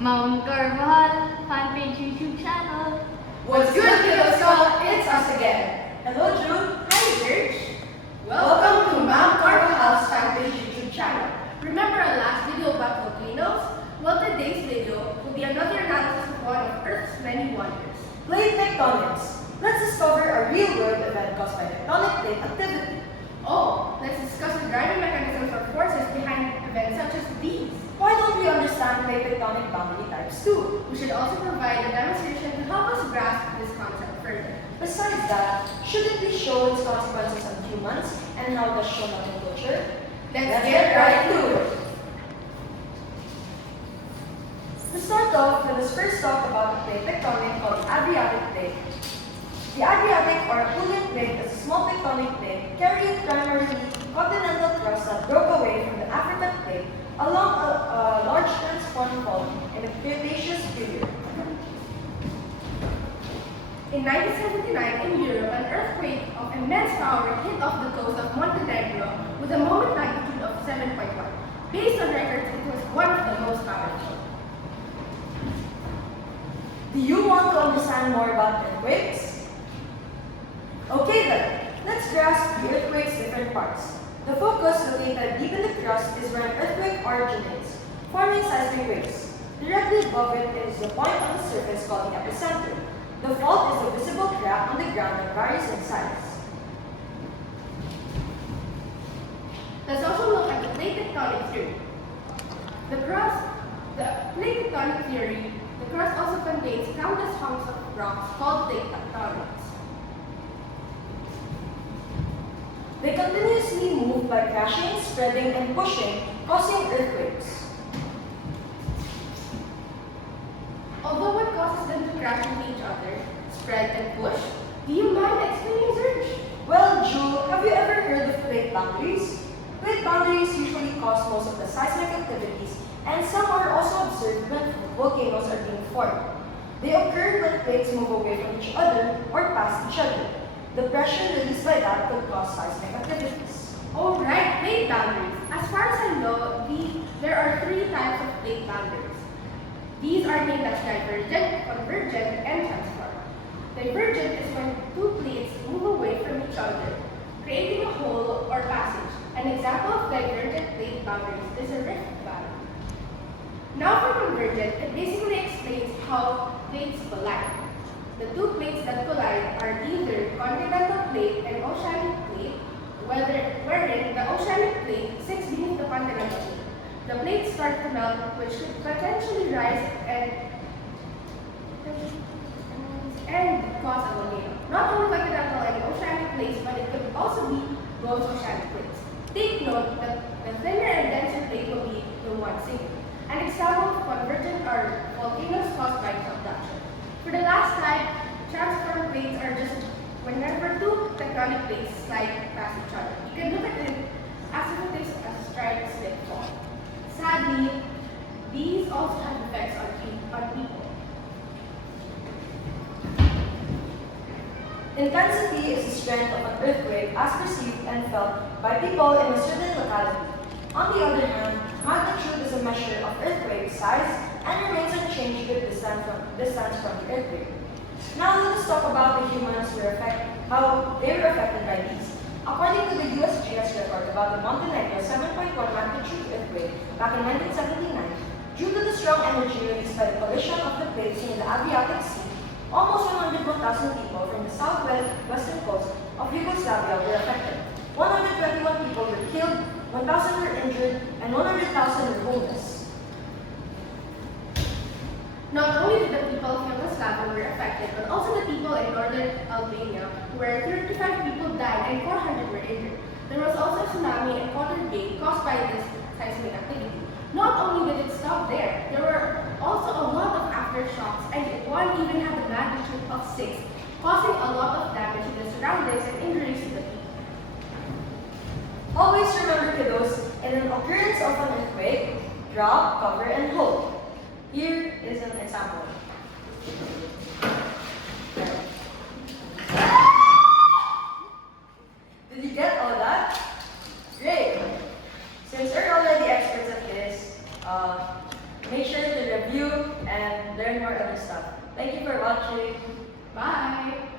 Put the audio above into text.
Mount Carvajal fanpage YouTube channel. What's good, kiddos? It's us again. Hello, June. Hi, Zerj. Welcome to Mount Carvajal's fanpage YouTube channel. Remember our last video about volcanoes? Well, today's video will be another analysis of one of Earth's many wonders. Plate tectonics. Let's discover a real-world event caused by tectonic plate activity. Oh, let's discuss the driving mechanisms or forces behind events such as these. Why don't we understand plate tectonic boundary types too? We should also provide a demonstration to help us grasp this concept further. Besides that, shouldn't we show its consequences on humans and how does shown up in culture? Let's get right to it. To start off, let us first talk about a plate tectonic called the Adriatic plate. The Adriatic or Julianne plate is a small tectonic plate carrying primarily continental thrust that broke away from the African plate along a large transform fault in the Cretaceous period. In 1979, in Europe, an earthquake of immense power hit off the coast of Montenegro with a moment magnitude of 7.1. Based on records, it was one of the most powerful. Do you want to understand more about earthquakes? Okay then, let's grasp the earthquake's different parts. The focus located deep in the crust is where an earthquake originates, forming seismic waves. Directly above it is the point on the surface called the epicenter. The fault is a visible crack on the ground that varies in size. Let's also look at the plate tectonic theory. The plate tectonic theory, the crust also contains countless hunks of rocks called plate tectonics. They continuously move by crashing, spreading, and pushing, causing earthquakes. Although what causes them to crash into each other, spread, and push, do you mind explaining, Zerj? Well, Jule, have you ever heard of plate boundaries? Plate boundaries usually cause most of the seismic activities, and some are also observed when volcanoes are being formed. They occur when plates move away from each other or past each other. The pressure released by that could cause seismic activities. Alright, plate boundaries. As far as I know, there are three types of plate boundaries. These are named as divergent, convergent, and transform. Divergent is when two plates move away from each other, creating a hole or passage. An example of divergent plate boundaries is a rift valley. Now for convergent, it basically explains how plates collide. The two plates that collide are either continental plate and oceanic plate, wherein the oceanic plate sits beneath the continental plate. The plates start to melt, which could potentially rise and cause a volcano. Not only continental and oceanic plates, but it could also be both oceanic plates. Take note that the thinner and denser plate will be the one sinking. An example of convergent are volcanoes caused by subduction. For the last type, transform plates are just whenever two tectonic plates slide past each other. You can look at it as if it is a strike slip fault. Sadly, these also have effects on people. Intensity is the strength of an earthquake as perceived and felt by people in a certain locality. On the other hand, magnitude is a measure of earthquake size and remains unchanged with distance from the earthquake. Now let us talk about the humans how they were affected by these. According to the USGS report about the Montenegro 7.1 magnitude earthquake back in 1979, due to the strong energy released by the collision of the plates in the Adriatic Sea, almost 101,000 people from the southwestern coast of Yugoslavia were affected. 121 people were killed, 1,000 were injured, and 100,000 were homeless. Not only did the people of Yugoslavia were affected, but also the people in northern Albania, where 35 people died and 400 were injured. There was also a tsunami in Kotor Bay caused by this seismic activity. Not only did it stop there were also a lot of aftershocks, and one even had a magnitude of 6, causing a lot of damage to the surroundings and injuries to the people. Always remember, kiddos, in an occurrence of an earthquake, drop, cover, and hold. Here is an example. Did you get all that? Great! Since we're already experts at this, make sure to review review and learn more other stuff. Thank you for watching. Bye!